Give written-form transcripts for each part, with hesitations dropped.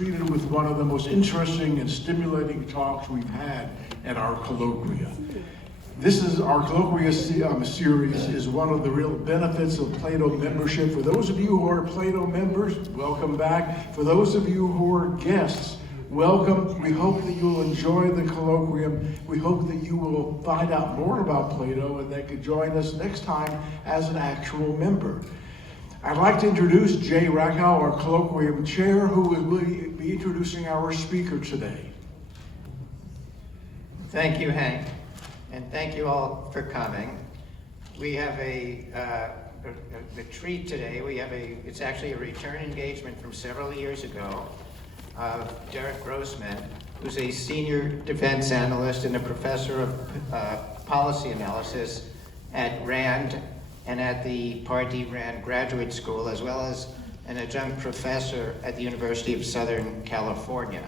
treated with one of the most interesting and stimulating talks we've had at our colloquia. This is our colloquia series is one of the real benefits of Plato membership. For those of you who are Plato members, welcome back. For those of you who are guests, welcome. We hope that you'll enjoy the colloquium. We hope that you will find out more about Plato and that could join us next time as an actual member. I'd like to introduce Jay Rakow, our colloquium chair, who will be introducing our speaker today. Thank you, Hank, and thank you all for coming. We have a treat today. It's actually a return engagement from several years ago of Derek Grossman, who's a senior defense analyst and a professor of policy analysis at RAND and at the Pardee Rand Graduate School, as well as an adjunct professor at the University of Southern California.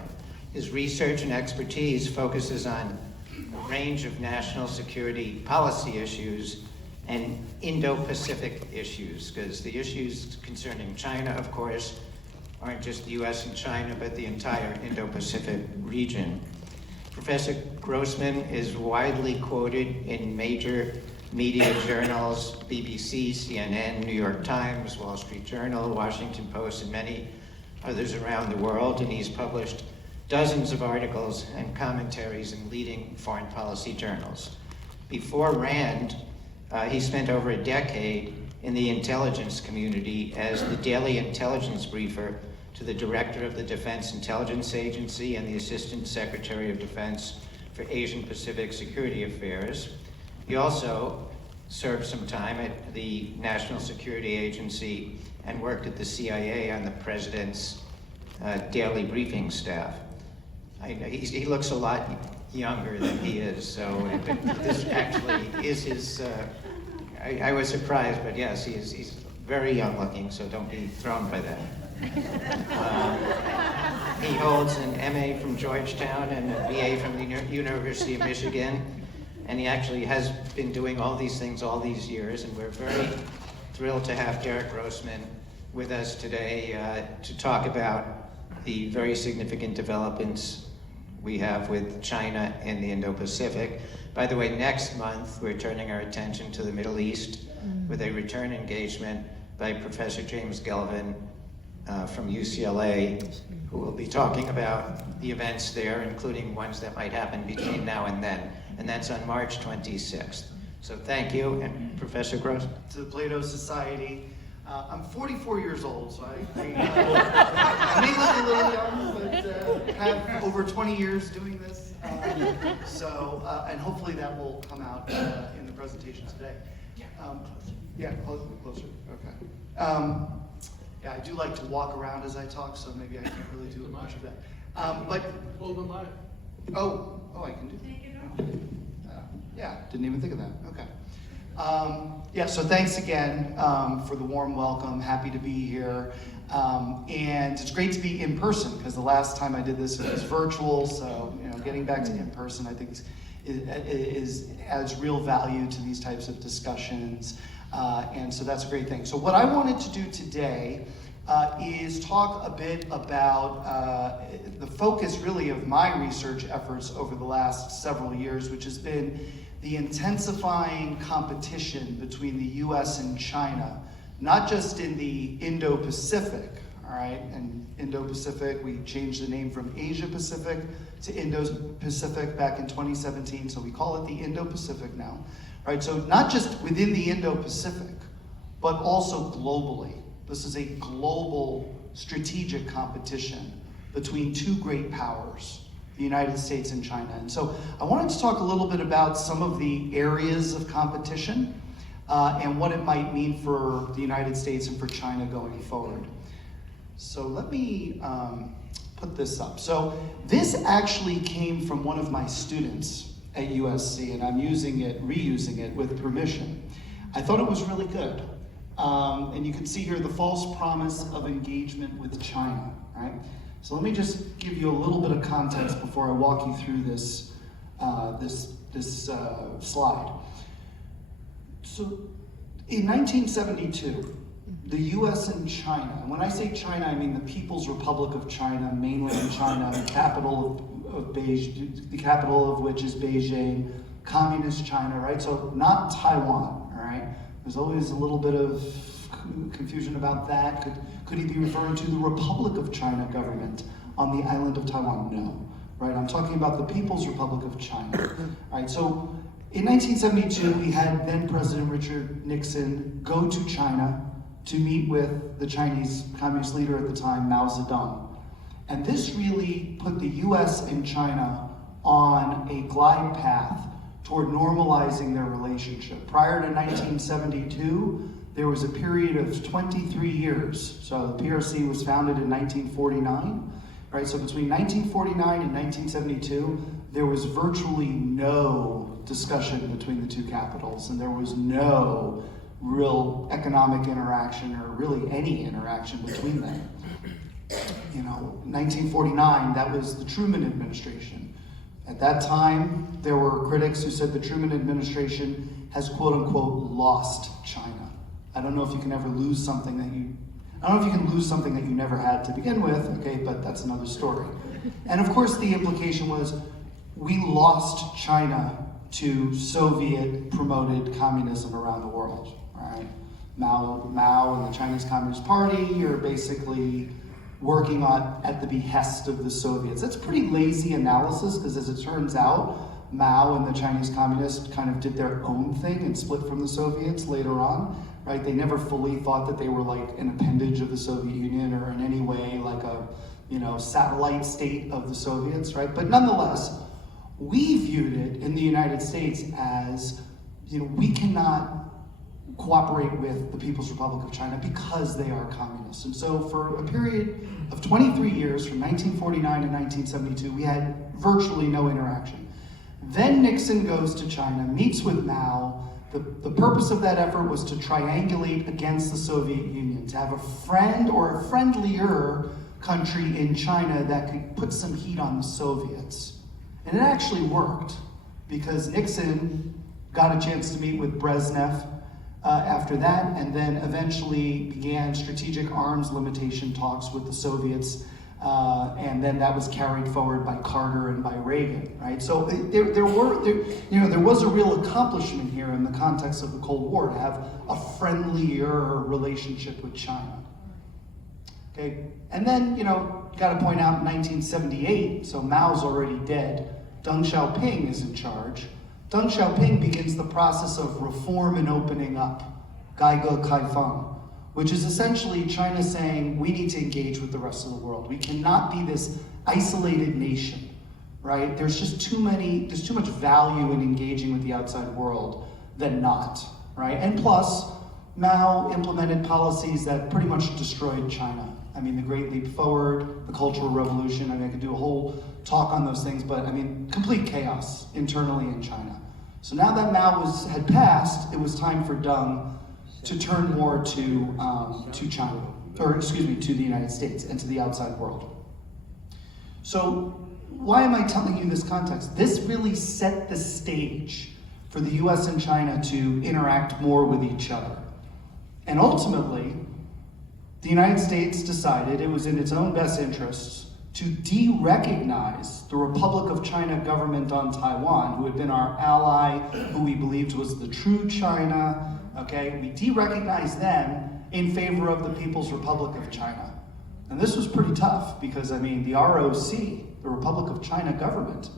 His research and expertise focuses on a range of national security policy issues and Indo-Pacific issues, because the issues concerning China, of course, aren't just the US and China, but the entire Indo-Pacific region. Professor Grossman is widely quoted in major media journals, BBC, CNN, New York Times, Wall Street Journal, Washington Post, and many others around the world, and he's published dozens of articles and commentaries in leading foreign policy journals. Before RAND, he spent over a decade in the intelligence community as the daily intelligence briefer to the director of the Defense Intelligence Agency and the Assistant Secretary of Defense for Asian Pacific Security Affairs. He also served some time at the National Security Agency and worked at the CIA on the president's daily briefing staff. He looks a lot younger than he is, so this actually is his, I was surprised, but yes, he's very young looking, so don't be thrown by that. He holds an MA from Georgetown and a BA from the University of Michigan, and he actually has been doing all these things all these years, and we're very thrilled to have Derek Grossman with us today to talk about the very significant developments we have with China in the Indo-Pacific. By the way, next month we're turning our attention to the Middle East with a return engagement by Professor James Gelvin from UCLA, who will be talking about the events there, including ones that might happen between now and then. And that's on March 26th. So thank you, and Professor Gross. To the Plato Society. I'm 44 years old, so I may look a little young, but have over 20 years doing this. And hopefully that will come out in the presentation today. Yeah, closer. Okay. Yeah, I do like to walk around as I talk, so maybe I can't really do much of that. But Hold the mic. Oh, I can do that. Yeah, didn't even think of that. Okay. Yeah, so thanks again for the warm welcome. Happy to be here. And it's great to be in person, because the last time I did this it was virtual, so getting back to in person I think adds real value to these types of discussions. And so that's a great thing. So what I wanted to do today is talk a bit about the focus really of my research efforts over the last several years, which has been the intensifying competition between the US and China, not just in the Indo-Pacific, all right? And Indo-Pacific, we changed the name from Asia-Pacific to Indo-Pacific back in 2017, so we call it the Indo-Pacific now, right? So not just within the Indo-Pacific, but also globally. This is a global strategic competition between two great powers, the United States and China. And so I wanted to talk a little bit about some of the areas of competition and what it might mean for the United States and for China going forward. So let me put this up. So this actually came from one of my students at USC, and I'm reusing it with permission. I thought it was really good. And you can see here the false promise of engagement with China, right? So let me just give you a little bit of context before I walk you through this slide. So in 1972, the US and China, and when I say China, I mean the People's Republic of China, mainland China, the capital of Beijing, the capital of which is Beijing, communist China, right? So not Taiwan, all right? There's always a little bit of confusion about that. Could he be referring to the Republic of China government on the island of Taiwan? No, right? I'm talking about the People's Republic of China, right? So in 1972, we had then President Richard Nixon go to China to meet with the Chinese communist leader at the time, Mao Zedong. And this really put the US and China on a glide path toward normalizing their relationship. Prior to 1972, there was a period of 23 years. So the PRC was founded in 1949, right? So between 1949 and 1972, there was virtually no discussion between the two capitals, and there was no real economic interaction or really any interaction between them. 1949, that was the Truman administration. At that time, there were critics who said the Truman administration has quote unquote lost China. I don't know if you can ever lose something that you never had to begin with, okay, but that's another story. And of course the implication was we lost China to Soviet promoted communism around the world, right? Mao and the Chinese Communist Party are basically working at the behest of the Soviets. That's pretty lazy analysis, because as it turns out, Mao and the Chinese Communists kind of did their own thing and split from the Soviets later on, right? They never fully thought that they were like an appendage of the Soviet Union or in any way like a, satellite state of the Soviets, right? But nonetheless, we viewed it in the United States as, we cannot cooperate with the People's Republic of China because they are communists. And so for a period of 23 years, from 1949 to 1972, we had virtually no interaction. Then Nixon goes to China, meets with Mao. The purpose of that effort was to triangulate against the Soviet Union, to have a friend or a friendlier country in China that could put some heat on the Soviets. And it actually worked, because Nixon got a chance to meet with Brezhnev after that, and then eventually began strategic arms limitation talks with the Soviets, and then that was carried forward by Carter and by Reagan, right? So there was a real accomplishment here in the context of the Cold War to have a friendlier relationship with China. Okay, and then, got to point out in 1978, so Mao's already dead, Deng Xiaoping is in charge. Deng Xiaoping begins the process of reform and opening up, 改革开放, which is essentially China saying we need to engage with the rest of the world. We cannot be this isolated nation, right? There's too much value in engaging with the outside world than not, right? And plus, Mao implemented policies that pretty much destroyed China. I mean, the Great Leap Forward, the Cultural Revolution, I could do a whole talk on those things, but complete chaos internally in China. So now that Mao had passed, it was time for Deng to turn more to China, to the United States and to the outside world. So why am I telling you this context? This really set the stage for the US and China to interact more with each other. And ultimately, the United States decided it was in its own best interests to de-recognize the Republic of China government on Taiwan, who had been our ally, who we believed was the true China, okay? We de-recognized them in favor of the People's Republic of China. And this was pretty tough because, the ROC, the Republic of China government,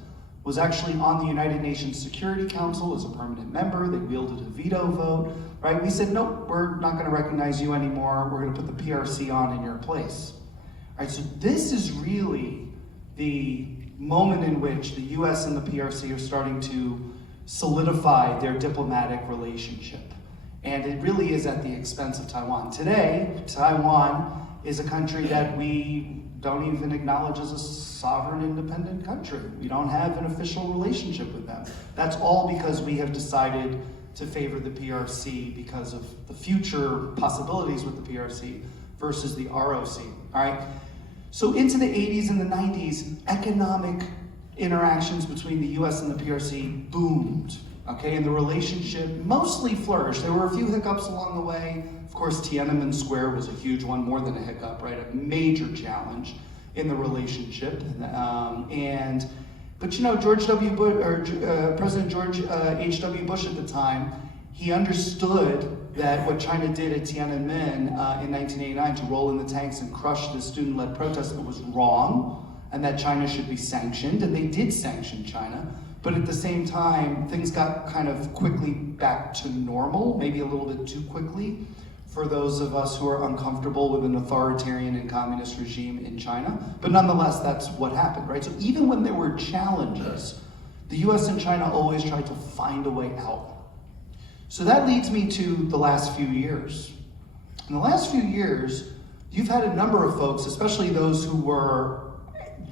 was actually on the United Nations Security Council as a permanent member. They wielded a veto vote, right? We said, nope, we're not gonna recognize you anymore. We're gonna put the PRC on in your place. All right, so this is really the moment in which the US and the PRC are starting to solidify their diplomatic relationship. And it really is at the expense of Taiwan. Today, Taiwan is a country that we don't even acknowledge as a sovereign independent country. We don't have an official relationship with them. That's all because we have decided to favor the PRC because of the future possibilities with the PRC versus the ROC, all right? So into the 80s and the 90s, economic interactions between the US and the PRC boomed, Okay, and the relationship mostly flourished. There were a few hiccups along the way. Of course, Tiananmen Square was a huge one, more than a hiccup, right? A major challenge in the relationship. But you know, President George H.W. Bush at the time, he understood that what China did at Tiananmen in 1989 to roll in the tanks and crush the student-led protest was wrong, and that China should be sanctioned, and they did sanction China. But at the same time, things got kind of quickly back to normal, maybe a little bit too quickly for those of us who are uncomfortable with an authoritarian and communist regime in China. But nonetheless, that's what happened, right? So even when there were challenges, the US and China always tried to find a way out. So that leads me to the last few years. In the last few years, you've had a number of folks, especially those who were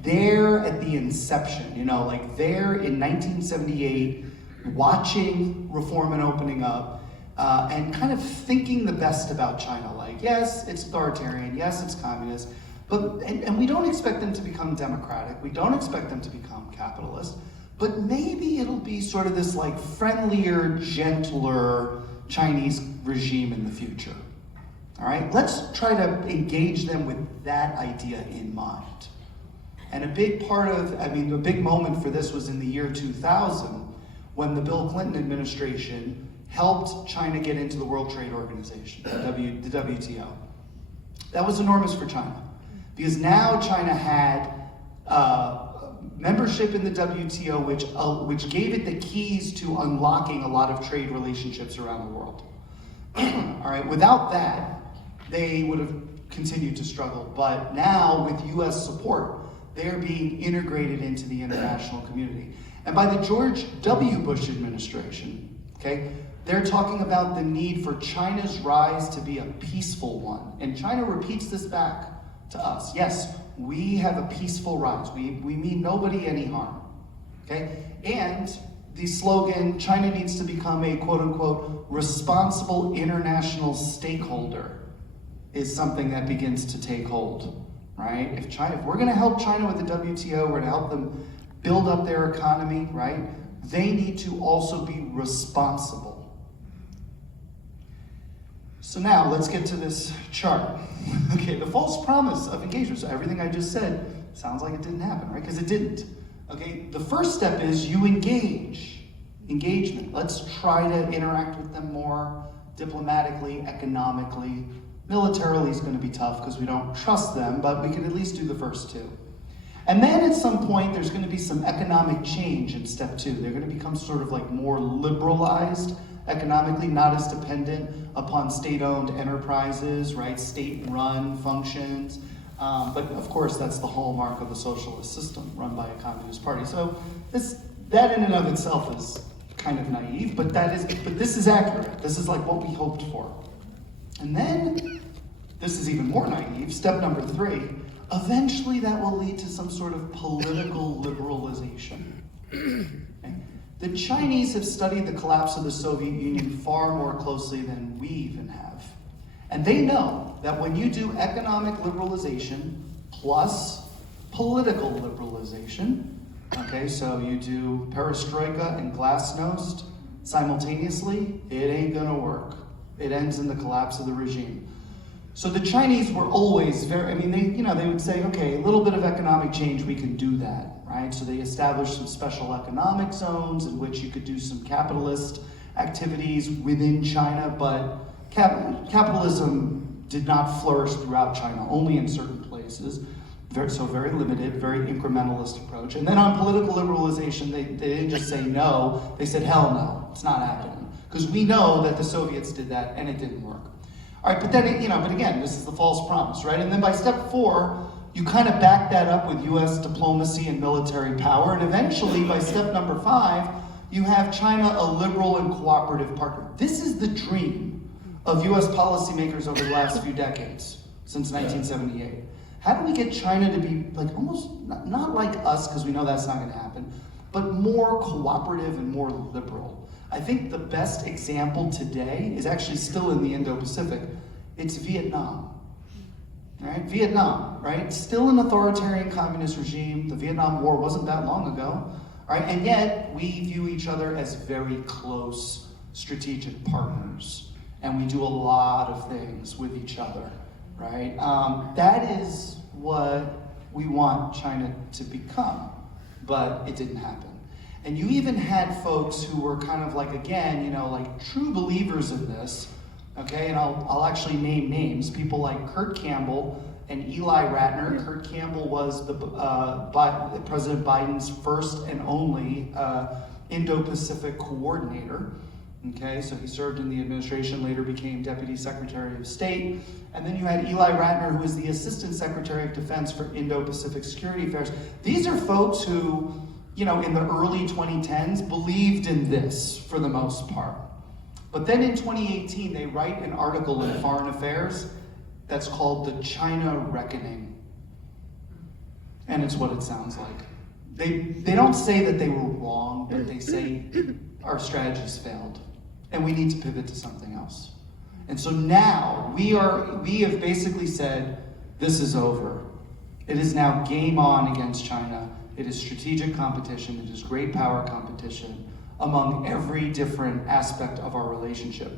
there at the inception, you know, like there in 1978, watching reform and opening up, and kind of thinking the best about China. Like, yes, it's authoritarian, yes, it's communist, and we don't expect them to become democratic, we don't expect them to become capitalist, but maybe it'll be sort of this like friendlier, gentler Chinese regime in the future. All right, let's try to engage them with that idea in mind. And a big moment for this was in the year 2000, when the Bill Clinton administration helped China get into the World Trade Organization, the WTO. That was enormous for China, because now China had membership in the WTO, which gave it the keys to unlocking a lot of trade relationships around the world. All right, without that, they would have continued to struggle. But now, with US support, they're being integrated into the international community. And by the George W. Bush administration, okay, they're talking about the need for China's rise to be a peaceful one. And China repeats this back to us. Yes, we have a peaceful rise. We mean nobody any harm, okay? And the slogan, China needs to become a quote-unquote responsible international stakeholder, is something that begins to take hold, right? If we're gonna help China with the WTO, we're gonna help them build up their economy, right? They need to also be responsible. So now let's get to this chart. Okay, the false promise of engagement. So everything I just said sounds like it didn't happen, right? Because it didn't. Okay, the first step is you engage. Engagement. Let's try to interact with them more diplomatically, economically. Militarily is going to be tough because we don't trust them, but we can at least do the first two. And then at some point, there's going to be some economic change in step two. They're going to become sort of like more liberalized economically, not as dependent upon state-owned enterprises, right? State-run functions. But of course, that's the hallmark of a socialist system run by a communist party. So that in and of itself is kind of naive, but this is accurate. This is like what we hoped for. And then, this is even more naive, step number 3, eventually that will lead to some sort of political liberalization. Okay? The Chinese have studied the collapse of the Soviet Union far more closely than we even have. And they know that when you do economic liberalization plus political liberalization, okay, so you do perestroika and glasnost simultaneously, it ain't gonna work. It ends in the collapse of the regime. So the Chinese were always they would say, okay, a little bit of economic change, we can do that, right? So they established some special economic zones in which you could do some capitalist activities within China, but capitalism did not flourish throughout China, only in certain places. Very limited, very incrementalist approach. And then on political liberalization, they didn't just say no, they said, hell no, it's not happening. Because we know that the Soviets did that and it didn't work. All right, but then, but again, this is the false promise, right? And then by step 4, you kind of back that up with US diplomacy and military power. And eventually, by step number 5, you have China a liberal and cooperative partner. This is the dream of US policymakers over the last few decades, since 1978. How do we get China to be like almost, not like us, because we know that's not gonna happen, but more cooperative and more liberal? I think the best example today is actually still in the Indo-Pacific. It's Vietnam, right? Vietnam, right? Still an authoritarian communist regime. The Vietnam War wasn't that long ago. All right, and yet we view each other as very close strategic partners, and we do a lot of things with each other, right? That is what we want China to become, but it didn't happen. And you even had folks who were kind of like, again, like true believers in this, okay? And I'll actually name names. People like Kurt Campbell and Eli Ratner. Kurt Campbell was President Biden's first and only Indo-Pacific coordinator. Okay, so he served in the administration, later became Deputy Secretary of State. And then you had Eli Ratner, who was the Assistant Secretary of Defense for Indo-Pacific Security Affairs. These are folks who, in the early 2010s, believed in this for the most part. But then in 2018, they write an article in Foreign Affairs that's called The China Reckoning. And it's what it sounds like. They don't say that they were wrong, but they say our strategies failed and we need to pivot to something else. And so now we have basically said, this is over. It is now game on against China. It is strategic competition. It is great power competition among every different aspect of our relationship.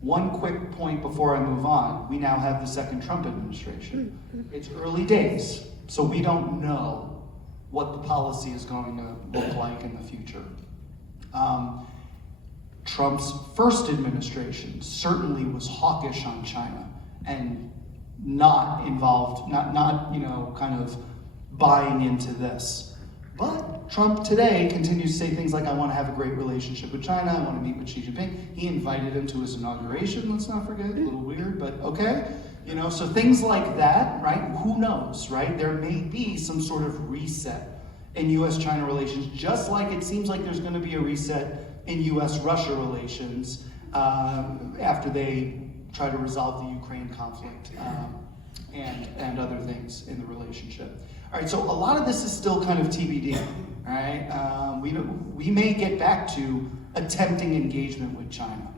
One quick point before I move on. We now have the second Trump administration. It's early days, so we don't know what the policy is going to look like in the future. Trump's first administration certainly was hawkish on China and not involved, not kind of buying into this. But Trump today continues to say things like, I want to have a great relationship with China, I want to meet with Xi Jinping. He invited him to his inauguration, let's not forget, a little weird, but okay. So things like that, right? Who knows, right? There may be some sort of reset in U.S.-China relations, just like it seems like there's going to be a reset in U.S.-Russia relations after they try to resolve the Ukraine conflict and other things in the relationship. All right, so a lot of this is still kind of TBD, all right? We may get back to attempting engagement with China,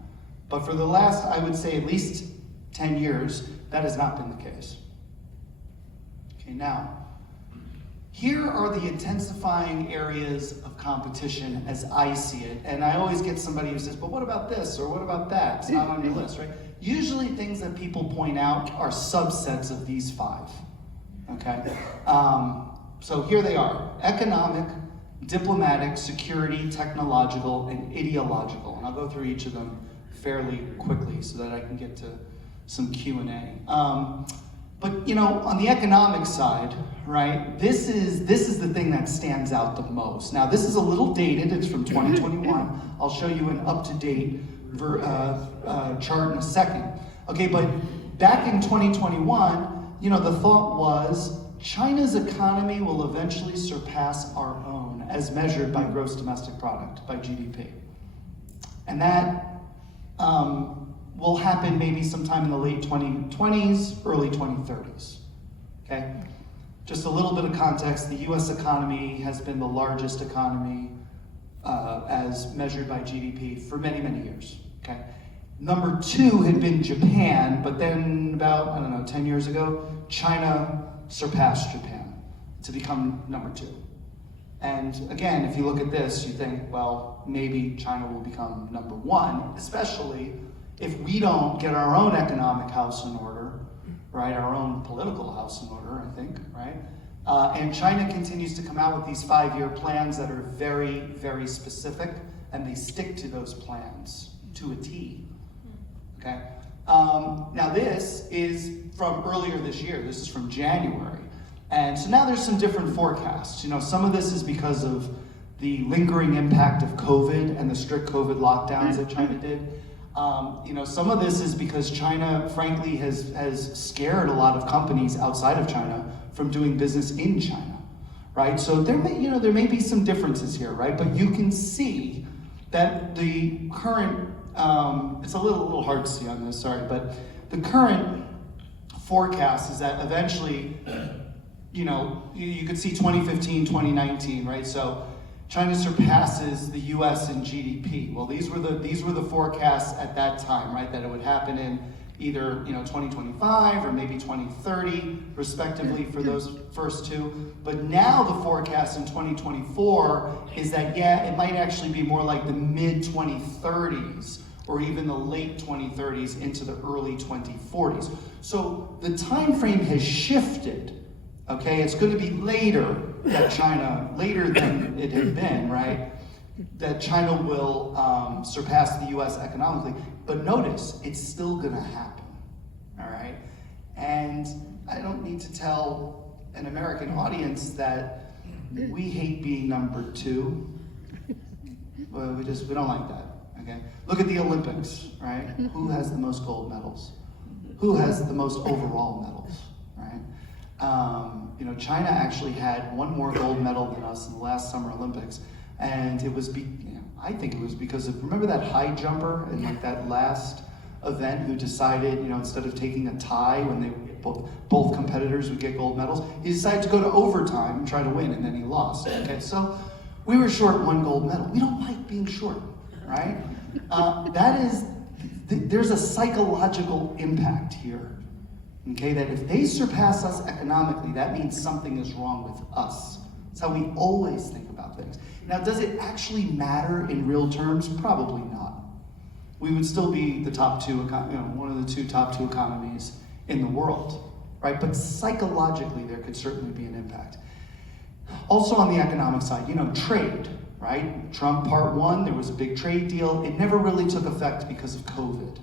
but for the last, I would say, at least 10 years, that has not been the case. Okay, now, here are the intensifying areas of competition as I see it. And I always get somebody who says, but what about this or what about that? It's not on your list, right? Usually things that people point out are subsets of these 5, okay? So here they are: economic, diplomatic, security, technological, and ideological. And I'll go through each of them fairly quickly so that I can get to some Q&A. But on the economic side, right, this is the thing that stands out the most. Now, this is a little dated. It's from 2021. I'll show you an up-to-date chart in a second. Okay, but back in 2021, the thought was China's economy will eventually surpass our own as measured by gross domestic product, by GDP. And that will happen maybe sometime in the late 2020s, early 2030s, okay? Just a little bit of context, the US economy has been the largest economy as measured by GDP for many, many years, okay? Number 2 had been Japan, but then about, 10 years ago, China surpassed Japan to become number 2. And again, if you look at this, you think, well, maybe China will become number 1, especially if we don't get our own economic house in order, right? Our own political house in order, I think, right? And China continues to come out with these 5-year plans that are very, very specific, and they stick to those plans to a T, okay? Now this is from earlier this year. This is from January. And so now there's some different forecasts. Some of this is because of the lingering impact of COVID and the strict COVID lockdowns that China did. Some of this is because China, frankly, has scared a lot of companies outside of China from doing business in China, right? So there may be some differences here, right? But you can see that the current, it's a little hard to see on this, sorry, but the current forecast is that eventually, you could see 2015, 2019, right? So China surpasses the U.S. in GDP. Well, these were the forecasts at that time, right? That it would happen in either 2025 or maybe 2030, respectively, for those first two. But now the forecast in 2024 is that, yeah, it might actually be more like the mid-2030s or even the late 2030s into the early 2040s. So the time frame has shifted, okay? It's going to be later that China, later than it had been, right? That China will surpass the US economically. But notice, it's still gonna happen, all right? And I don't need to tell an American audience that we hate being number two. Well, we don't like that, okay? Look at the Olympics, right? Who has the most gold medals? Who has the most overall medals, right? China actually had one more gold medal than us in the last Summer Olympics. And it was, I think it was because of, remember that high jumper in like that last event who decided, instead of taking a tie when they both competitors would get gold medals, he decided to go to overtime and try to win, and then he lost. Okay, so we were short one gold medal. We don't like being short, right? There's a psychological impact here. Okay, that if they surpass us economically, that means something is wrong with us. That's how we always think about things. Now, does it actually matter in real terms? Probably not. We would still be the top two, one of the top two economies in the world, right? But psychologically, there could certainly be an impact. Also on the economic side, trade, right? Trump Part 1, there was a big trade deal. It never really took effect because of COVID.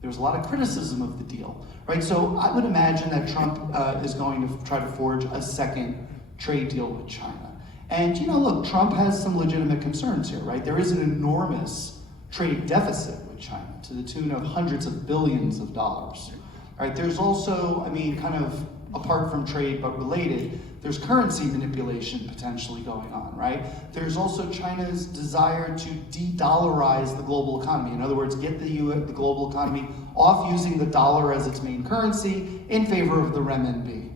There was a lot of criticism of the deal, right? So I would imagine that Trump is going to try to forge a second trade deal with China. And look, Trump has some legitimate concerns here, right? There is an enormous trade deficit with China to the tune of hundreds of billions of dollars, right? There's also, kind of apart from trade but related, there's currency manipulation potentially going on, right? There's also China's desire to de-dollarize the global economy. In other words, get the global economy off using the dollar as its main currency in favor of the renminbi.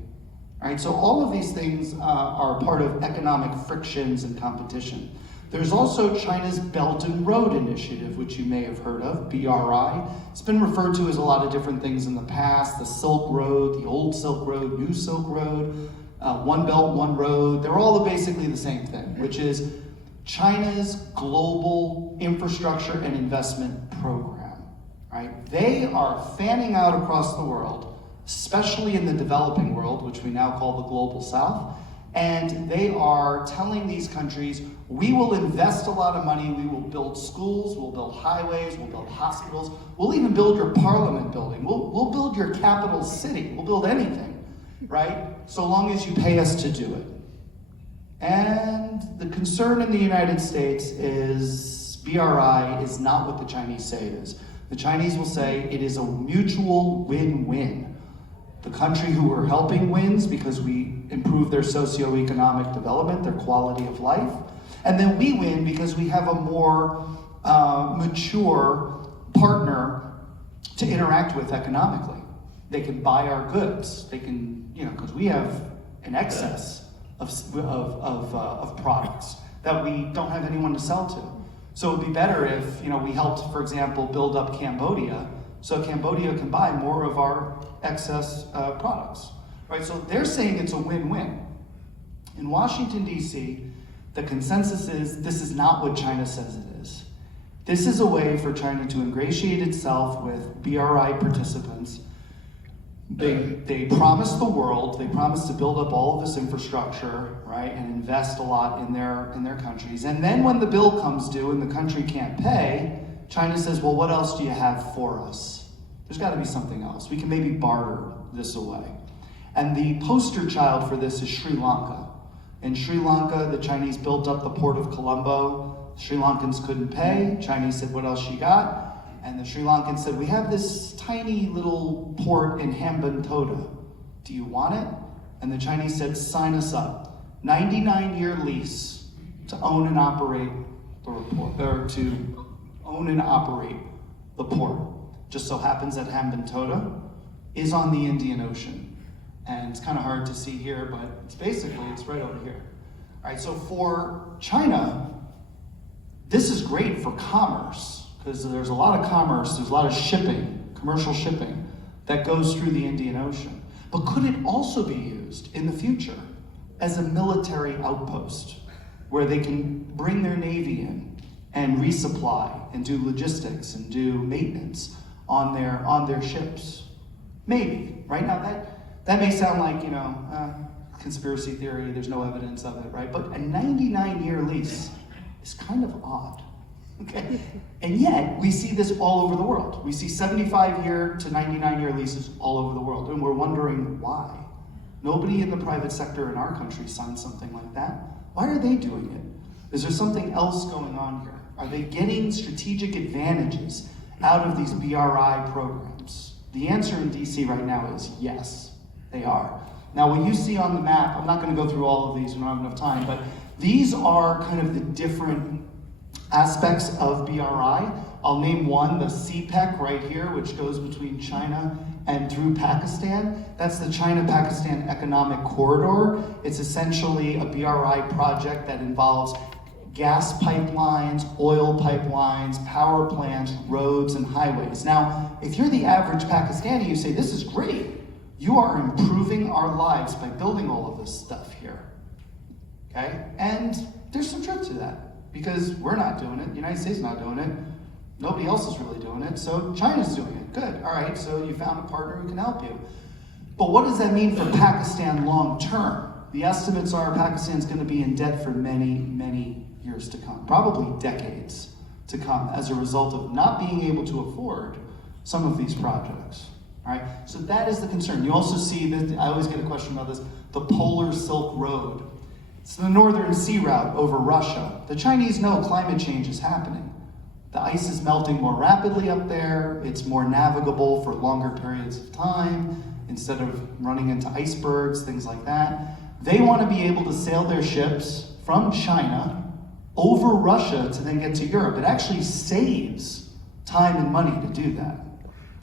All right, so all of these things are part of economic frictions and competition. There's also China's Belt and Road Initiative, which you may have heard of, BRI. It's been referred to as a lot of different things in the past, the Silk Road, the Old Silk Road, New Silk Road, One Belt, One Road. They're all basically the same thing, which is China's global infrastructure and investment program, right? They are fanning out across the world, especially in the developing world, which we now call the global south, and they are telling these countries, we will invest a lot of money, we will build schools, we'll build highways, we'll build hospitals, we'll even build your parliament building, we'll build your capital city, we'll build anything, right? So long as you pay us to do it. And the concern in the United States is BRI is not what the Chinese say it is. The Chinese will say it is a mutual win-win. The country who we're helping wins because we improve their socioeconomic development, their quality of life. And then we win because we have a more mature partner to interact with economically. They can buy our goods. They can, because we have an excess of products that we don't have anyone to sell to. So it would be better if, we helped, for example, build up Cambodia, so Cambodia can buy more of our excess products, right? So they're saying it's a win-win. In Washington, D.C., the consensus is this is not what China says it is. This is a way for China to ingratiate itself with BRI participants. They promise the world, they promise to build up all of this infrastructure, right, and invest a lot in their countries. And then when the bill comes due and the country can't pay, China says, well, what else do you have for us? There's got to be something else. We can maybe barter this away. And the poster child for this is Sri Lanka. In Sri Lanka, the Chinese built up the port of Colombo. Sri Lankans couldn't pay. Chinese said, what else you got? And the Sri Lankans said, we have this tiny little port in Hambantota. Do you want it? And the Chinese said, sign us up. 99-year lease to own and operate the port, or to own and operate the port. Just so happens that Hambantota is on the Indian Ocean. And it's kind of hard to see here, but it's right over here. All right, so for China, this is great for commerce, because there's a lot of commerce, there's a lot of shipping, commercial shipping that goes through the Indian Ocean. But could it also be used in the future as a military outpost where they can bring their Navy in and resupply and do logistics and do maintenance on their ships? Maybe. Right now, that may sound like, conspiracy theory, there's no evidence of it, right? But a 99-year lease is kind of odd, okay? And yet, we see this all over the world. We see 75-year to 99-year leases all over the world, and we're wondering why. Nobody in the private sector in our country signed something like that. Why are they doing it? Is there something else going on here? Are they getting strategic advantages out of these BRI programs? The answer in DC right now is yes, they are. Now, what you see on the map, I'm not going to go through all of these, we don't have enough time, but these are kind of the different aspects of BRI. I'll name one, the CPEC right here, which goes between China and through Pakistan. That's the China-Pakistan Economic Corridor. It's essentially a BRI project that involves gas pipelines, oil pipelines, power plants, roads, and highways. Now, if you're the average Pakistani, you say, this is great. You are improving our lives by building all of this stuff here, okay? And there's some truth to that, because we're not doing it, the United States is not doing it, nobody else is really doing it, so China's doing it. Good, all right, so you found a partner who can help you. But what does that mean for Pakistan long term? The estimates are Pakistan's gonna be in debt for many, many years to come, probably decades to come, as a result of not being able to afford some of these projects. All right, so that is the concern. You also see that, I always get a question about this, the Polar Silk Road. It's the northern sea route over Russia. The Chinese know climate change is happening. The ice is melting more rapidly up there. It's more navigable for longer periods of time instead of running into icebergs, things like that. They want to be able to sail their ships from China over Russia to then get to Europe. It actually saves time and money to do that.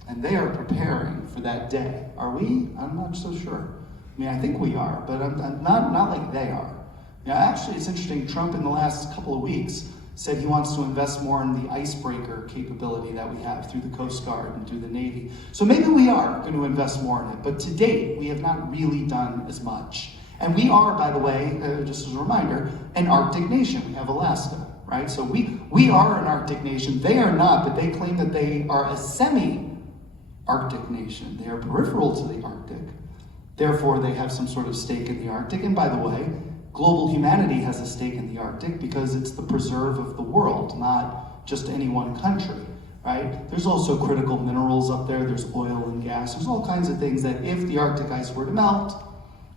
And they are preparing for that day. Are we? I'm not so sure. I mean, I think we are, but I'm not like they are. Actually, it's interesting, Trump in the last couple of weeks said he wants to invest more in the icebreaker capability that we have through the Coast Guard and through the Navy. So maybe we are going to invest more in it, but to date, we have not really done as much. And we are, by the way, just as a reminder, an Arctic nation. We have Alaska, right? So we are an Arctic nation. They are not, but they claim that they are a semi-Arctic nation. They are peripheral to the Arctic. Therefore, they have some sort of stake in the Arctic. And by the way, global humanity has a stake in the Arctic because it's the preserve of the world, not just any one country, right? There's also critical minerals up there. There's oil and gas. There's all kinds of things that if the Arctic ice were to melt,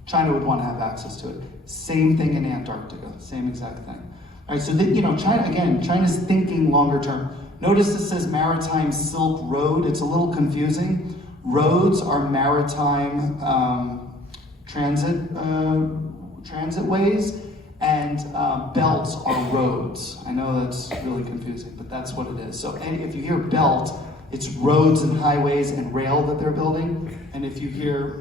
China would want to have access to it. Same thing in Antarctica, same exact thing. All right, so China's thinking longer term. Notice this says Maritime Silk Road. It's a little confusing. Roads are maritime transit ways, and belts are roads. I know that's really confusing, but that's what it is. So and if you hear belt, it's roads and highways and rail that they're building. And if you hear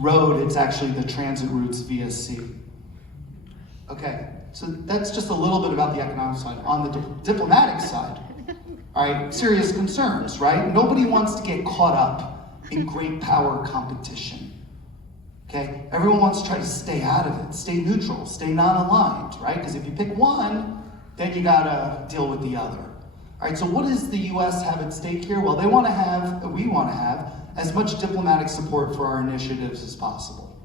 road, it's actually the transit routes via sea. Okay, so that's just a little bit about the economic side. On the diplomatic side, all right, serious concerns, right? Nobody wants to get caught up in great power competition. Okay, everyone wants to try to stay out of it, stay neutral, stay non-aligned, right? Because if you pick one, then you gotta deal with the other. All right, so what does the US have at stake here? Well, we want to have as much diplomatic support for our initiatives as possible.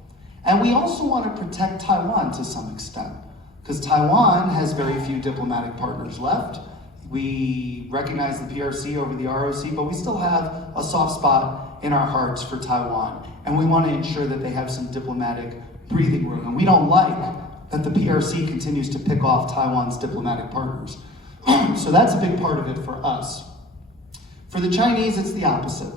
And we also want to protect Taiwan to some extent, because Taiwan has very few diplomatic partners left. We recognize the PRC over the ROC, but we still have a soft spot in our hearts for Taiwan. And we want to ensure that they have some diplomatic breathing room. And we don't like that the PRC continues to pick off Taiwan's diplomatic partners. So that's a big part of it for us. For the Chinese, it's the opposite.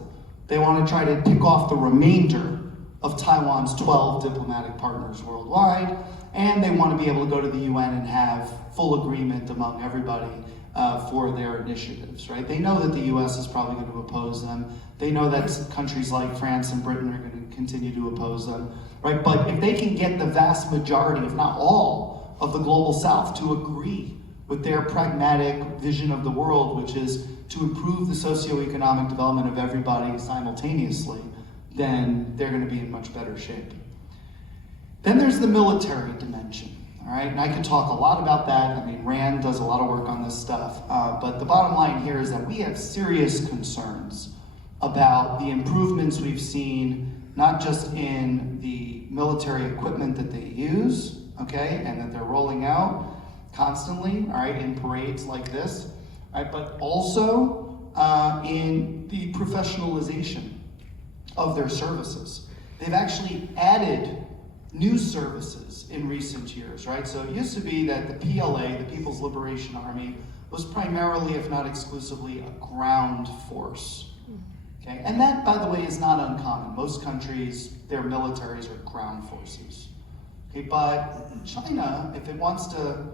They want to try to pick off the remainder of Taiwan's 12 diplomatic partners worldwide, and they want to be able to go to the UN and have full agreement among everybody for their initiatives, right? They know that the US is probably going to oppose them. They know that countries like France and Britain are going to continue to oppose them, right? But if they can get the vast majority, if not all, of the global South to agree with their pragmatic vision of the world, which is to improve the socioeconomic development of everybody simultaneously, then they're going to be in much better shape. Then there's the military dimension, all right? And I could talk a lot about that. I mean, Rand does a lot of work on this stuff. But the bottom line here is that we have serious concerns about the improvements we've seen, not just in the military equipment that they use, okay, and that they're rolling out constantly, all right, in parades like this, all right, but also in the professionalization of their services. They've actually added new services in recent years, right? So it used to be that the PLA, the People's Liberation Army, was primarily, if not exclusively, a ground force. Okay, and that, by the way, is not uncommon. Most countries, their militaries are ground forces. Okay, but China, if it wants to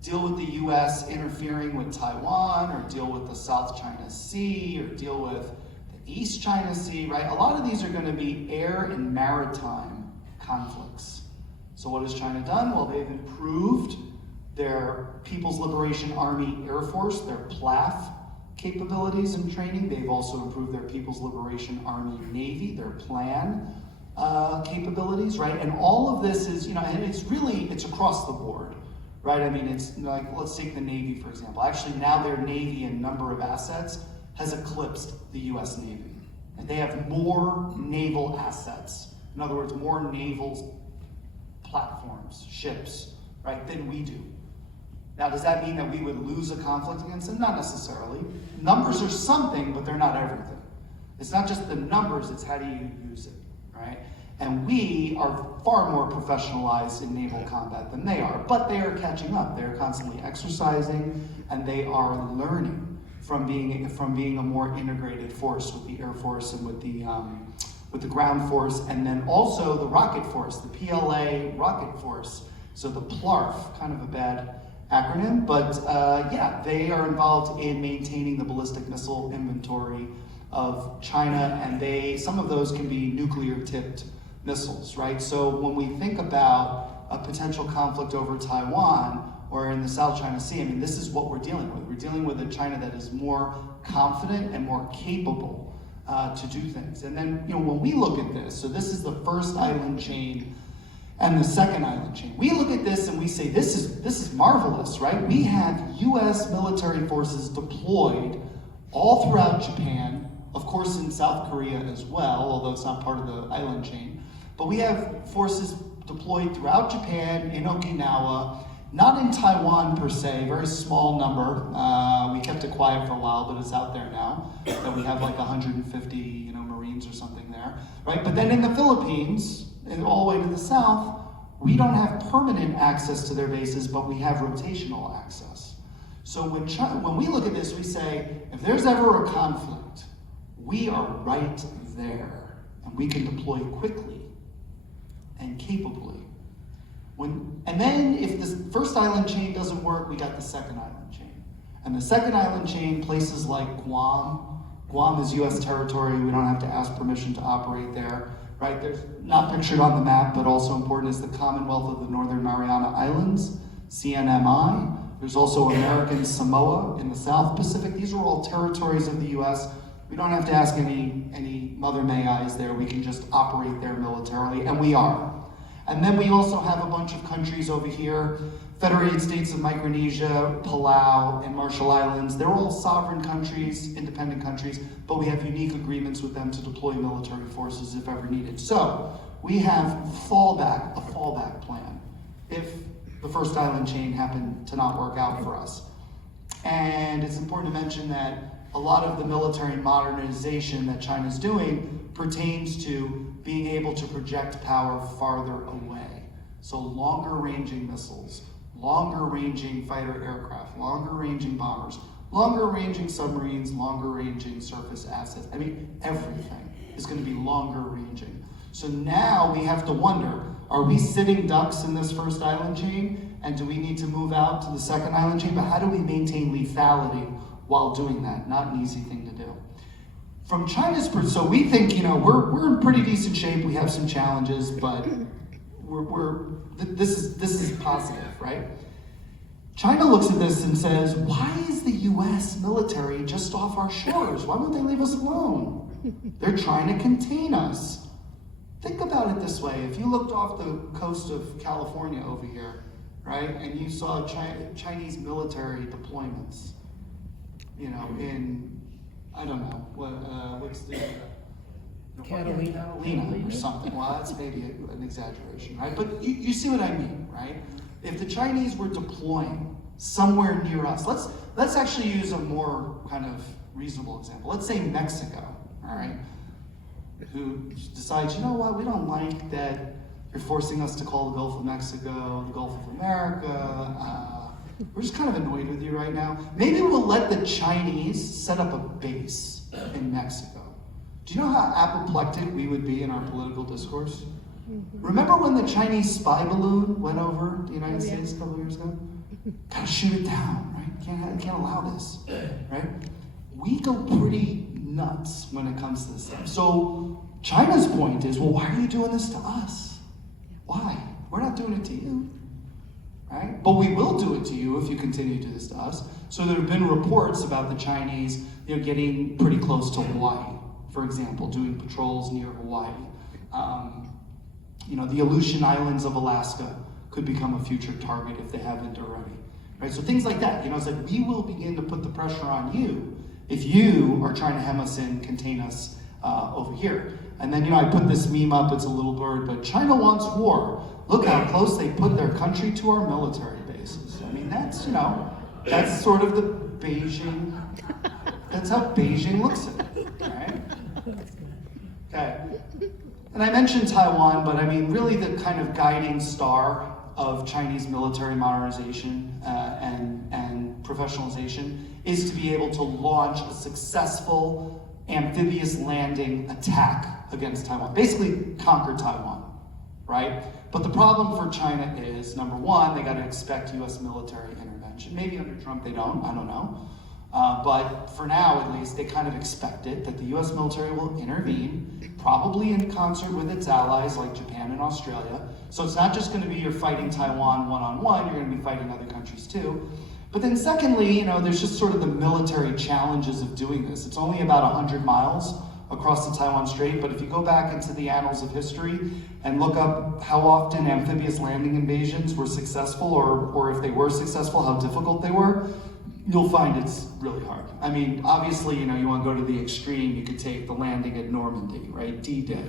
deal with the US interfering with Taiwan, or deal with the South China Sea, or deal with the East China Sea, right? A lot of these are going to be air and maritime conflicts. So what has China done? Well, they've improved their People's Liberation Army Air Force, their PLAF capabilities and training. They've also improved their People's Liberation Army Navy, their plan capabilities, right? And all of this is, and it's across the board, right? I mean, it's like, let's take the Navy, for example. Actually, now their Navy and number of assets has eclipsed the US Navy. And they have more naval assets. In other words, more naval platforms, ships, right, than we do. Now, does that mean that we would lose a conflict against them? Not necessarily. Numbers are something, but they're not everything. It's not just the numbers, it's how do you use it, right? And we are far more professionalized in naval combat than they are, but they are catching up. They're constantly exercising, and they are learning from being a more integrated force with the Air Force and with the ground force, and then also the rocket force, the PLA rocket force. So the PLARF, kind of a bad acronym, but yeah, they are involved in maintaining the ballistic missile inventory of China, and some of those can be nuclear-tipped missiles, right? So when we think about a potential conflict over Taiwan or in the South China Sea, I mean, this is what we're dealing with. We're dealing with a China that is more confident and more capable to do things. And then, when we look at this, so this is the first island chain and the second island chain. We look at this and we say, this is marvelous, right? We have US military forces deployed all throughout Japan, of course in South Korea as well, although it's not part of the island chain. But we have forces deployed throughout Japan, in Okinawa, not in Taiwan per se, very small number. We kept it quiet for a while, but it's out there now, that we have like 150 Marines or something there, right? But then in the Philippines, and all the way to the south, we don't have permanent access to their bases, but we have rotational access. So when we look at this, we say, if there's ever a conflict, we are right there, and we can deploy quickly and capably. And then if the first island chain doesn't work, we got the second island chain. And the second island chain, places like Guam. Guam is US territory, we don't have to ask permission to operate there. Right, there's not pictured on the map, but also important is the Commonwealth of the Northern Mariana Islands, CNMI. There's also American Samoa in the South Pacific. These are all territories of the US. We don't have to ask any mother may-I's there. We can just operate there militarily, and we are. And then we also have a bunch of countries over here, Federated States of Micronesia, Palau, and Marshall Islands. They're all sovereign countries, independent countries, but we have unique agreements with them to deploy military forces if ever needed. So we have a fallback plan if the first island chain happened to not work out for us. And it's important to mention that a lot of the military modernization that China's doing pertains to being able to project power farther away. So longer ranging missiles, longer ranging fighter aircraft, longer ranging bombers, longer ranging submarines, longer ranging surface assets. I mean, everything is going to be longer ranging. So now we have to wonder, are we sitting ducks in this first island chain? And do we need to move out to the second island chain? But how do we maintain lethality while doing that? Not an easy thing to do. From China's perspective, so we think, we're in pretty decent shape. We have some challenges, but this is positive, right? China looks at this and says, why is the US military just off our shores? Why won't they leave us alone? They're trying to contain us. Think about it this way. If you looked off the coast of California over here, right, and you saw Chinese military deployments, you know, in, I don't know, what's the... Catalina or something. Well, that's maybe an exaggeration, right? But you see what I mean, right? If the Chinese were deploying somewhere near us, let's actually use a more kind of reasonable example. Let's say Mexico, all right, who decides, you know what, we don't like that you're forcing us to call the Gulf of Mexico the Gulf of America. We're just kind of annoyed with you right now. Maybe we'll let the Chinese set up a base in Mexico. Do you know how apoplectic we would be in our political discourse? Remember when the Chinese spy balloon went over the United States a couple of years ago? Gotta shoot it down, right? Can't allow this, right? We go pretty nuts when it comes to this stuff. So China's point is, well, why are you doing this to us? Why? We're not doing it to you, right? But we will do it to you if you continue to do this to us. So there have been reports about the Chinese, getting pretty close to Hawaii, for example, doing patrols near Hawaii. The Aleutian Islands of Alaska could become a future target if they haven't already, right? So things like that, it's like we will begin to put the pressure on you if you are trying to hem us in, contain us over here. And then, I put this meme up, it's a little blurred, but China wants war. Look how close they put their country to our military bases. I mean, that's sort of the Beijing, that's how Beijing looks at it, right? Okay. And I mentioned Taiwan, but I mean, really the kind of guiding star of Chinese military modernization and professionalization is to be able to launch a successful amphibious landing attack against Taiwan. Basically conquer Taiwan, right? But the problem for China is, number one, they got to expect US military intervention. Maybe under Trump they don't, I don't know. But for now, at least, they kind of expect it, that the US military will intervene, probably in concert with its allies like Japan and Australia. So it's not just going to be you're fighting Taiwan one-on-one, you're going to be fighting other countries too. But then secondly, there's just sort of the military challenges of doing this. It's only about 100 miles across the Taiwan Strait, but if you go back into the annals of history and look up how often amphibious landing invasions were successful, or if they were successful, how difficult they were, you'll find it's really hard. I mean, obviously, you want to go to the extreme, you could take the landing at Normandy, right? D-Day.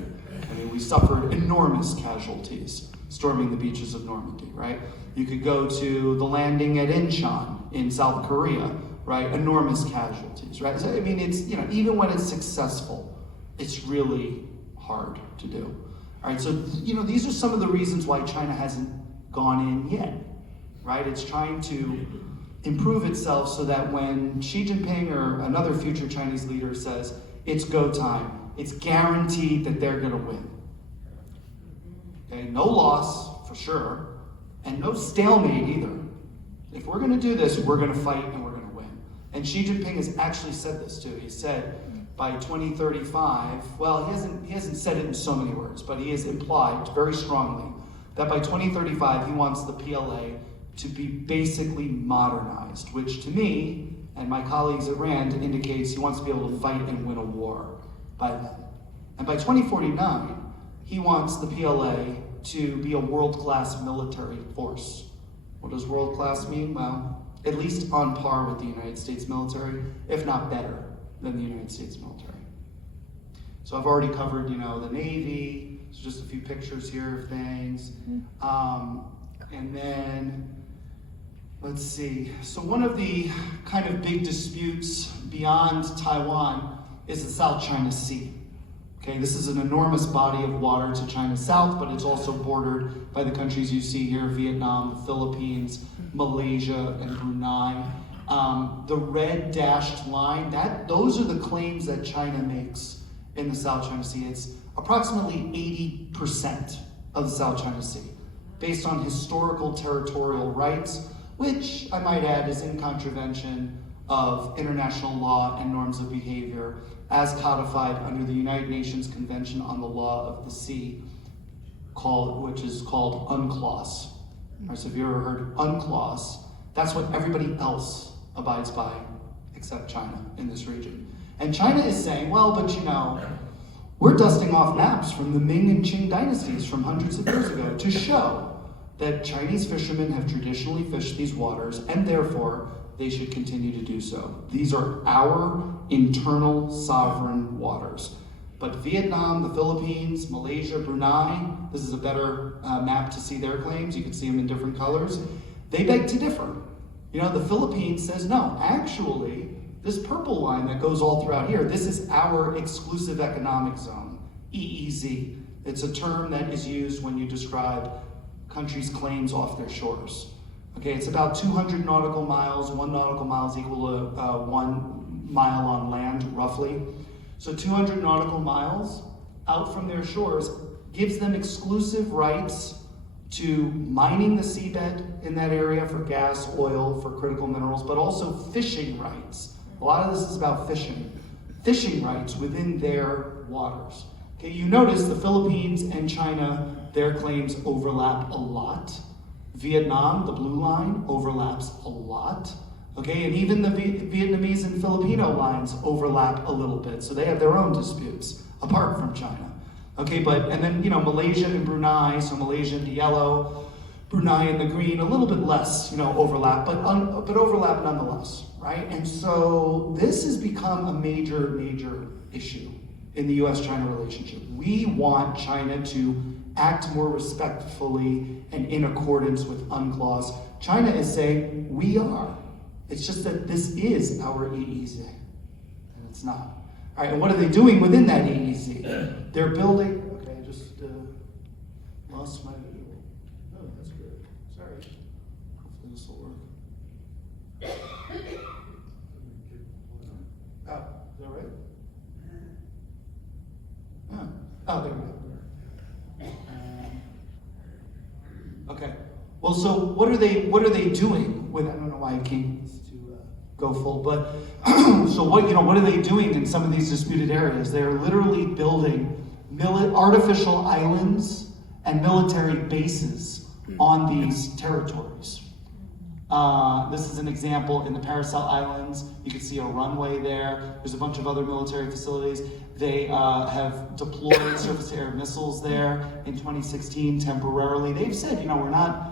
I mean, we suffered enormous casualties storming the beaches of Normandy, right? You could go to the landing at Incheon in South Korea, right? Enormous casualties, right? So, I mean, it's, even when it's successful, it's really hard to do. All right, so, these are some of the reasons why China hasn't gone in yet, right? It's trying to improve itself so that when Xi Jinping or another future Chinese leader says, it's go time, it's guaranteed that they're gonna win. Okay, no loss, for sure, and no stalemate either. If we're gonna do this, we're gonna fight and we're gonna win. And Xi Jinping has actually said this too. He said by 2035, well, he hasn't said it in so many words, but he has implied very strongly that by 2035, he wants the PLA to be basically modernized, which to me and my colleagues at RAND indicates he wants to be able to fight and win a war by then. And by 2049, he wants the PLA to be a world-class military force. What does world-class mean? Well, at least on par with the United States military, if not better than the United States military. So I've already covered, the Navy, so just a few pictures here of things. And then, let's see. So one of the kind of big disputes beyond Taiwan is the South China Sea. Okay, this is an enormous body of water to China's south, but it's also bordered by the countries you see here, Vietnam, the Philippines, Malaysia, and Brunei. The red dashed line, those are the claims that China makes in the South China Sea. It's approximately 80% of the South China Sea, based on historical territorial rights, which I might add is in contravention of international law and norms of behavior as codified under the United Nations Convention on the Law of the Sea, which is called UNCLOS. So if you ever heard UNCLOS, That's what everybody else abides by, except China in this region. And China is saying, well, but you know, we're dusting off maps from the Ming and Qing dynasties from hundreds of years ago to show that Chinese fishermen have traditionally fished these waters, and therefore they should continue to do so. These are our internal sovereign waters. But Vietnam, the Philippines, Malaysia, Brunei, this is a better map to see their claims. You can see them in different colors. They beg to differ. You know, the Philippines says, no, actually, this purple line that goes all throughout here, this is our exclusive economic zone, EEZ. It's a term that is used when you describe countries' claims off their shores. Okay, it's about 200 nautical miles. 1 nautical mile is equal to 1 mile on land, roughly. So 200 nautical miles out from their shores gives them exclusive rights to mining the seabed in that area for gas, oil, for critical minerals, but also fishing rights. A lot of this is about fishing. Fishing rights within their waters. Okay, you notice the Philippines and China, their claims overlap a lot. Vietnam, the blue line, overlaps a lot. Okay, and even the Vietnamese and Filipino lines overlap a little bit, so they have their own disputes apart from China. Okay, and then, you know, Malaysia and Brunei, so Malaysia in the yellow, Brunei in the green, a little bit less, you know, overlap, but overlap nonetheless, right? And so this has become a major, major issue in the US-China relationship. We want China to act more respectfully and in accordance with UNCLOS. China is saying, we are. It's just that this is our EEZ, and it's not. All right, and what are they doing within that EEZ? They're building, okay, I just lost my visual. Oh, that's good. Sorry. Hopefully this will work. Oh, is that right? Oh, there we go. Okay. Well, so what are they doing with? I don't know why I came to go full, but so what are they doing in some of these disputed areas? They are literally building artificial islands and military bases on these territories. This is an example in the Paracel Islands. You can see a runway there. There's a bunch of other military facilities. They have deployed surface-to-air missiles there in 2016 temporarily. They've said, you know, we're not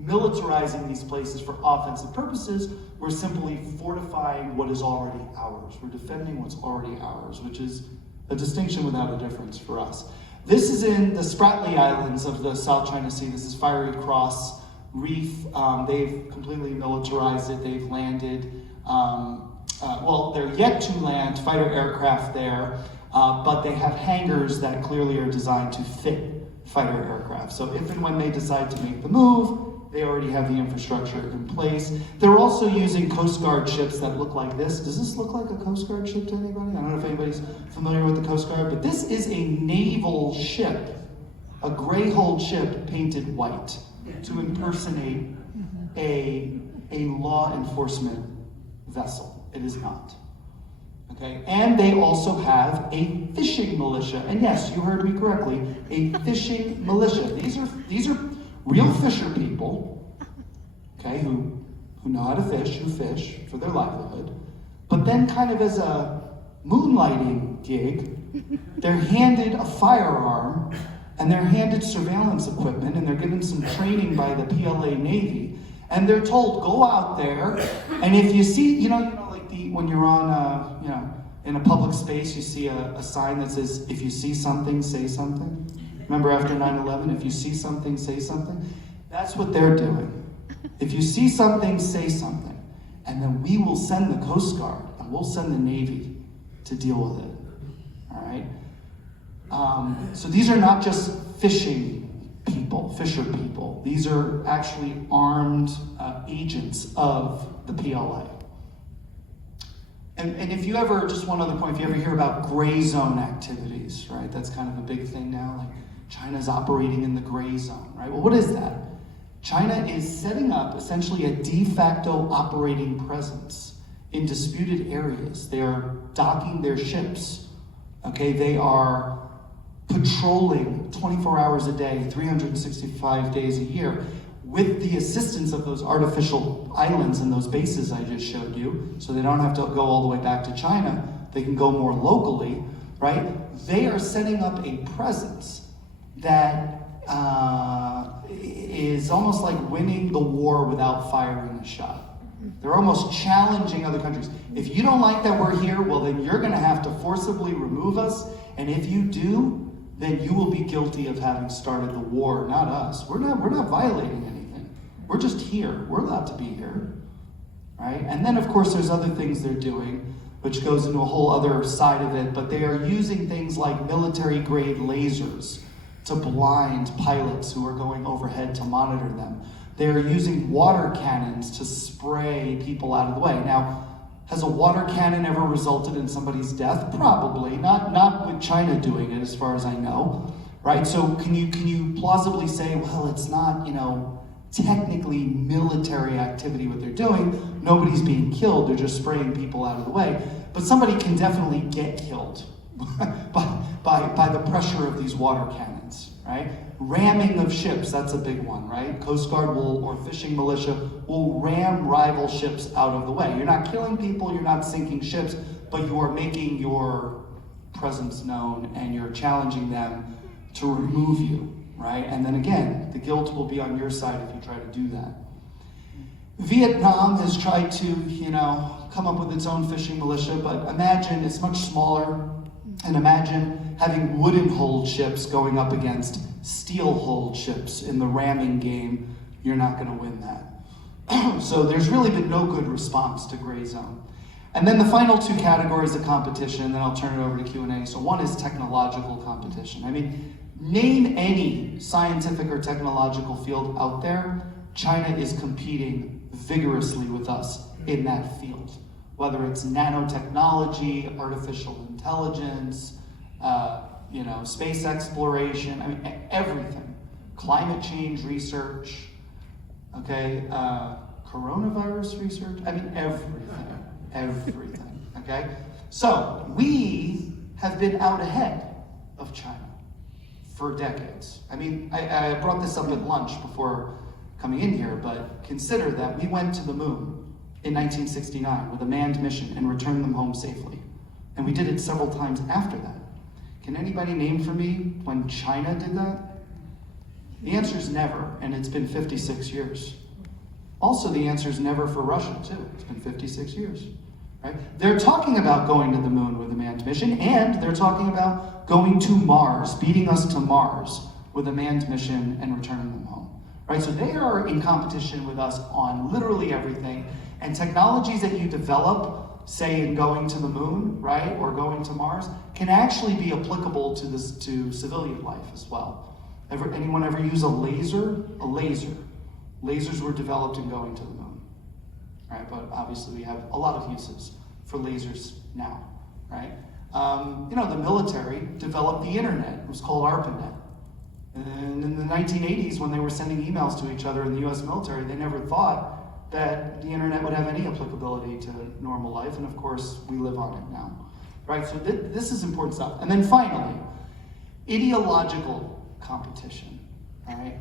militarizing these places for offensive purposes. We're simply fortifying what is already ours. We're defending what's already ours, which is a distinction without a difference for us. This is in the Spratly Islands of the South China Sea. This is Fiery Cross Reef. They've completely militarized it. They've landed, they're yet to land fighter aircraft there, but they have hangars that clearly are designed to fit fighter aircraft. So if and when they decide to make the move, they already have the infrastructure in place. They're also using Coast Guard ships that look like this. Does this look like a Coast Guard ship to anybody? I don't know if anybody's familiar with the Coast Guard, but this is a naval ship, a gray-hulled ship painted white to impersonate a law enforcement vessel. It is not. Okay, and they also have a fishing militia. And yes, you heard me correctly, a fishing militia. These are real fisher people, okay, who know how to fish, who fish for their livelihood. But then kind of as a moonlighting gig, they're handed a firearm and they're handed surveillance equipment and they're given some training by the PLA Navy. And they're told, go out there, and if you see, when you're on, in a public space, you see a sign that says, if you see something, say something. Remember after 9/11, if you see something, say something? That's what they're doing. If you see something, say something. And then we will send the Coast Guard, and we'll send the Navy to deal with it. All right? So these are not just fisher people. These are actually armed agents of the PLA. And if you ever, just one other point, if you ever hear about gray zone activities, right? That's kind of a big thing now, like China's operating in the gray zone, right? Well, what is that? China is setting up essentially a de facto operating presence in disputed areas. They are docking their ships, okay? They are patrolling 24 hours a day, 365 days a year, with the assistance of those artificial islands and those bases I just showed you, so they don't have to go all the way back to China, they can go more locally, right? They are setting up a presence that is almost like winning the war without firing a shot. They're almost challenging other countries. If you don't like that we're here, well then you're gonna have to forcibly remove us, and if you do, then you will be guilty of having started the war, not us. We're not violating anything. We're just here. We're allowed to be here, right? And then of course there's other things they're doing, which goes into a whole other side of it, but they are using things like military-grade lasers to blind pilots who are going overhead to monitor them. They are using water cannons to spray people out of the way. Now, has a water cannon ever resulted in somebody's death? Probably, not with China doing it as far as I know, right? So can you plausibly say, well, it's not, technically military activity what they're doing, nobody's being killed, they're just spraying people out of the way, but somebody can definitely get killed by the pressure of these water cannons, right? Ramming of ships, that's a big one, right? Coast Guard or fishing militia will ram rival ships out of the way. You're not killing people, you're not sinking ships, but you are making your presence known and you're challenging them to remove you, right? And then again, the guilt will be on your side if you try to do that. Vietnam has tried to, come up with its own fishing militia, but imagine it's much smaller, and imagine having wooden-hulled ships going up against steel-hulled ships in the ramming game. You're not going to win that. So there's really been no good response to Gray Zone. And then the final two categories of competition, and then I'll turn it over to Q&A. So one is technological competition. I mean, name any scientific or technological field out there, China is competing vigorously with us in that field. Whether it's nanotechnology, artificial intelligence, space exploration, I mean, everything. Climate change research, okay, coronavirus research, I mean, everything, okay? So, we have been out ahead of China for decades. I mean, I brought this up at lunch before coming in here, but consider that we went to the moon in 1969 with a manned mission and returned them home safely. And we did it several times after that. Can anybody name for me when China did that? The answer is never, and it's been 56 years. Also, the answer is never for Russia, too. It's been 56 years, right? They're talking about going to the moon with a manned mission, and they're talking about going to Mars, beating us to Mars with a manned mission and returning them home, right? So they are in competition with us on literally everything, and technologies that you develop, say in going to the moon, right, or going to Mars, can actually be applicable to civilian life as well. Anyone ever use a laser? A laser. Lasers were developed in going to the moon, right? But obviously we have a lot of uses for lasers now, right? The military developed the internet. It was called ARPANET. And in the 1980s, when they were sending emails to each other in the US military, they never thought that the internet would have any applicability to normal life, and of course, we live on it now, right? So this is important stuff. And then finally, ideological competition, all right?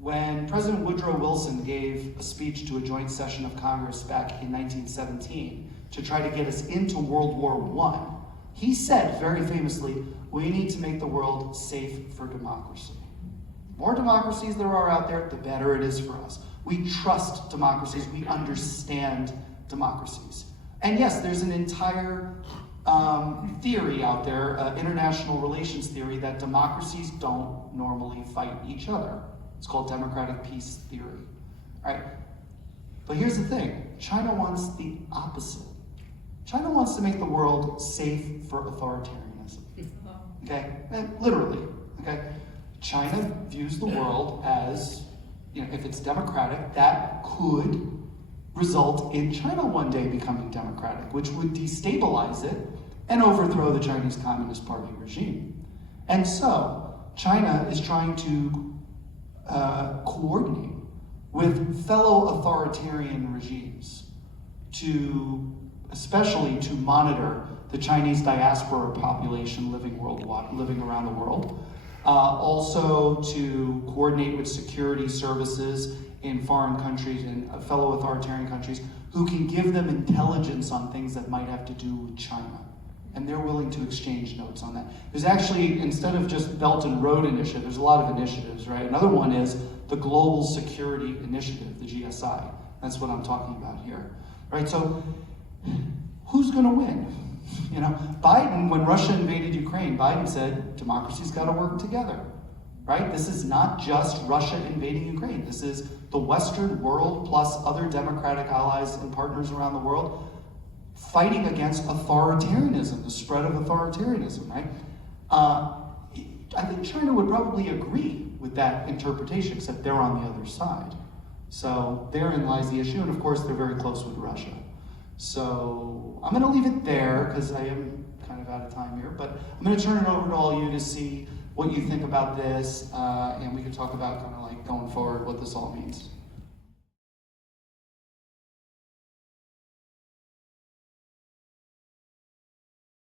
When President Woodrow Wilson gave a speech to a joint session of Congress back in 1917 to try to get us into World War I, he said very famously, we need to make the world safe for democracy. The more democracies there are out there, the better it is for us. We trust democracies, we understand democracies. And yes, there's an entire theory out there, international relations theory, that democracies don't normally fight each other. It's called democratic peace theory, right? But here's the thing, China wants the opposite. China wants to make the world safe for authoritarianism, okay? And literally, okay? China views the world as, if it's democratic, that could result in China one day becoming democratic, which would destabilize it and overthrow the Chinese Communist Party regime. And so, China is trying to coordinate with fellow authoritarian regimes especially to monitor the Chinese diaspora population living around the world, Also to coordinate with security services in foreign countries and fellow authoritarian countries who can give them intelligence on things that might have to do with China. And they're willing to exchange notes on that. There's actually, instead of just Belt and Road Initiative, there's a lot of initiatives, right? Another one is the Global Security Initiative, the GSI. That's what I'm talking about here, right? So who's gonna win? You know, Biden, when Russia invaded Ukraine, Biden said, democracy's gotta work together, right? This is not just Russia invading Ukraine. This is the Western world plus other democratic allies and partners around the world fighting against authoritarianism, the spread of authoritarianism, right? I think China would probably agree with that interpretation, except they're on the other side. So therein lies the issue, and of course they're very close with Russia. So I'm gonna leave it there, because I am kind of out of time here, but I'm gonna turn it over to all you to see what you think about this, and we can talk about kind of like going forward what this all means.